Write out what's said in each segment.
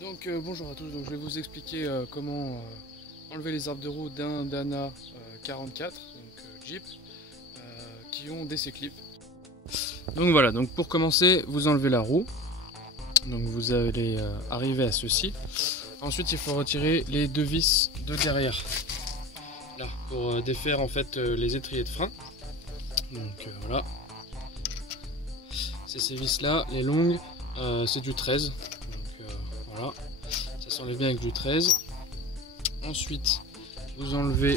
Donc bonjour à tous, donc, je vais vous expliquer comment enlever les arbres de roue d'un Dana 44, donc Jeep, qui ont des C-clips. Donc voilà, donc pour commencer, vous enlevez la roue, donc vous allez arriver à ceci. Ensuite il faut retirer les deux vis de derrière, là, pour défaire en fait les étriers de frein. Donc voilà, c'est ces vis là, les longues, c'est du 13. Voilà, ça s'enlève bien avec du 13. Ensuite, vous enlevez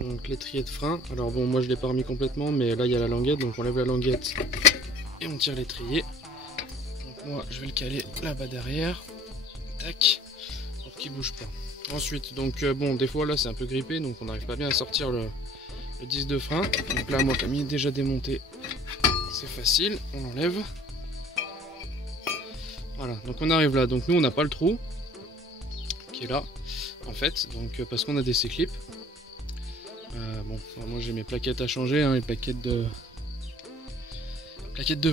donc l'étrier de frein. Alors bon, moi je l'ai pas remis complètement, mais là il y a la languette, donc on lève la languette et on tire l'étrier. Donc moi je vais le caler là-bas derrière, tac, pour qu'il bouge pas. Ensuite, donc bon, des fois là c'est un peu grippé, donc on n'arrive pas bien à sortir le disque de frein. Donc là, moi comme il est déjà démonté, c'est facile, on l'enlève. Voilà, donc on arrive là, donc nous on n'a pas le trou qui est là en fait, donc parce qu'on a des C-clips. Bon, moi j'ai mes plaquettes à changer, hein, les plaquettes de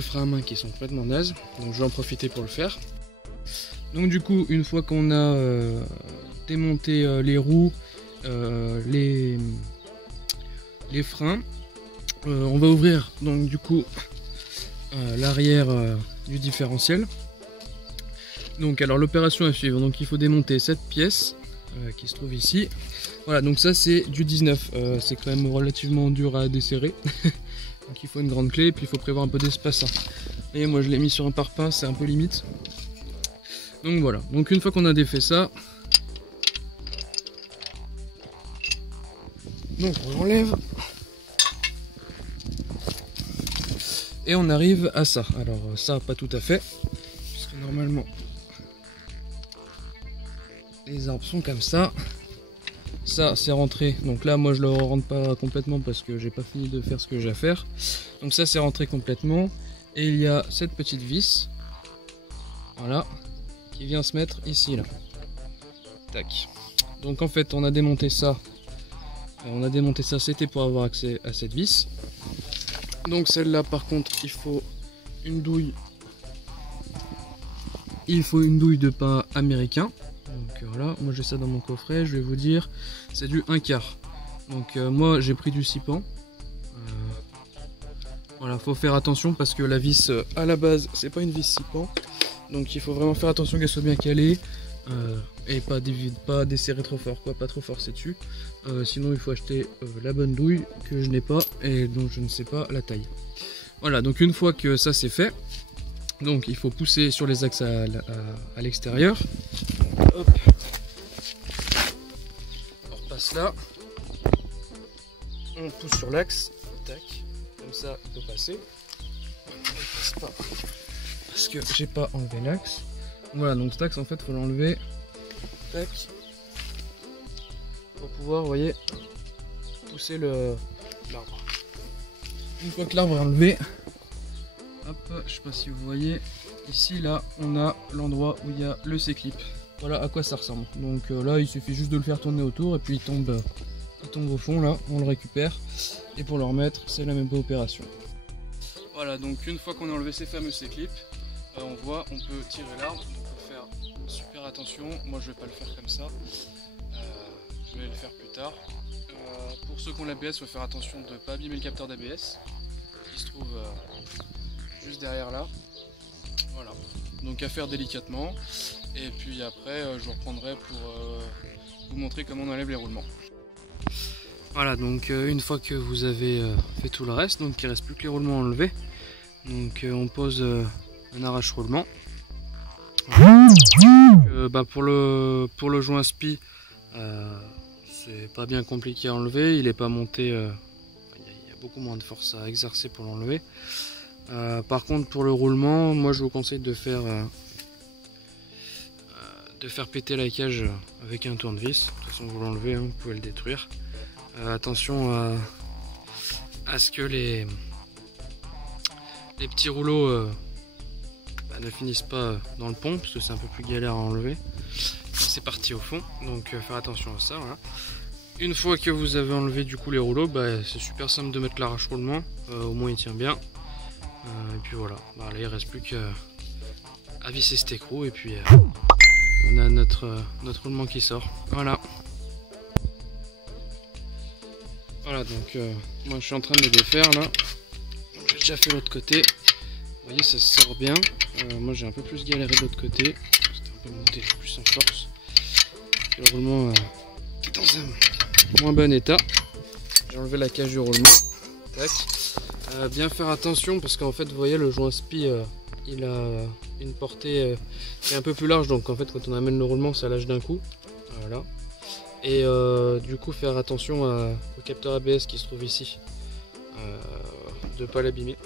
frein à main qui sont complètement nazes, donc je vais en profiter pour le faire. Donc du coup, une fois qu'on a démonté les roues, les freins, on va ouvrir donc du coup l'arrière du différentiel. Donc alors l'opération à suivre, donc il faut démonter cette pièce qui se trouve ici. Voilà, donc ça c'est du 19, c'est quand même relativement dur à desserrer. Donc il faut une grande clé et puis il faut prévoir un peu d'espace. Et moi je l'ai mis sur un parpaing, c'est un peu limite. Donc voilà, donc une fois qu'on a défait ça, donc on l'enlève. Et on arrive à ça. Alors ça pas tout à fait, puisque normalement les arbres sont comme ça. Ça c'est rentré, donc là moi je le rentre pas complètement parce que j'ai pas fini de faire ce que j'ai à faire. Donc ça c'est rentré complètement. Et il y a cette petite vis, voilà, qui vient se mettre ici là. Tac. Donc en fait on a démonté ça. C'était pour avoir accès à cette vis. Donc celle-là par contre il faut une douille. Il faut une douille de pain américain. Donc voilà, moi j'ai ça dans mon coffret, je vais vous dire, c'est du 1/4. Donc moi j'ai pris du 6 pans. Voilà, faut faire attention parce que la vis à la base c'est pas une vis 6 pans. Donc il faut vraiment faire attention qu'elle soit bien calée et pas desserrer trop fort, quoi, pas trop forcer dessus. Sinon il faut acheter la bonne douille que je n'ai pas et dont je ne sais pas la taille. Voilà, donc une fois que ça c'est fait, donc il faut pousser sur les axes à l'extérieur. Hop. On repasse là. On pousse sur l'axe. Tac. Comme ça il peut passer. Il passe pas parce que j'ai pas enlevé l'axe. Voilà, donc cet axe en fait faut l'enlever. Tac. Pour pouvoir, vous voyez, pousser l'arbre. Une fois que l'arbre est enlevé, hop, je sais pas si vous voyez, ici là on a l'endroit où il y a le C-clip. Voilà à quoi ça ressemble. Donc là il suffit juste de le faire tourner autour et puis il tombe au fond là, on le récupère. Et pour le remettre c'est la même opération. Voilà, donc une fois qu'on a enlevé ces fameux C-clips, on voit, on peut tirer l'arbre. Donc il faut faire super attention. Moi je vais pas le faire comme ça. Je vais le faire plus tard. Pour ceux qui ont l'ABS, il faut faire attention de ne pas abîmer le capteur d'ABS qui se trouve juste derrière là. Voilà, donc à faire délicatement. Et puis après, je vous reprendrai pour vous montrer comment on enlève les roulements. Voilà, donc une fois que vous avez fait tout le reste, donc il ne reste plus que les roulements à enlever. Donc on pose un arrache-roulement. Voilà. Pour le joint SPI, c'est pas bien compliqué à enlever, il n'est pas monté, il y a beaucoup moins de force à exercer pour l'enlever. Par contre pour le roulement, moi je vous conseille de faire péter la cage avec un tournevis. De toute façon vous l'enlevez, hein, vous pouvez le détruire. Attention à ce que les petits rouleaux ne finissent pas dans le pont, parce que c'est un peu plus galère à enlever quand c'est parti au fond, donc faire attention à ça. Voilà. Une fois que vous avez enlevé du coup les rouleaux, c'est super simple de mettre l'arrache-roulement, au moins il tient bien. Et puis voilà, là il reste plus qu'à visser cet écrou et puis on a notre roulement qui sort. Voilà. Voilà, donc moi je suis en train de le défaire là. J'ai déjà fait l'autre côté. Vous voyez, ça se sort bien. Moi j'ai un peu plus galéré de l'autre côté. C'était un peu monté plus en force. Et le roulement est dans un moins bon état. J'ai enlevé la cage du roulement. Tac. Bien faire attention parce qu'en fait, vous voyez, le joint SPI, il a une portée qui est un peu plus large. Donc en fait, quand on amène le roulement, ça lâche d'un coup. Voilà. Et du coup, faire attention au capteur ABS qui se trouve ici. De ne pas l'abîmer.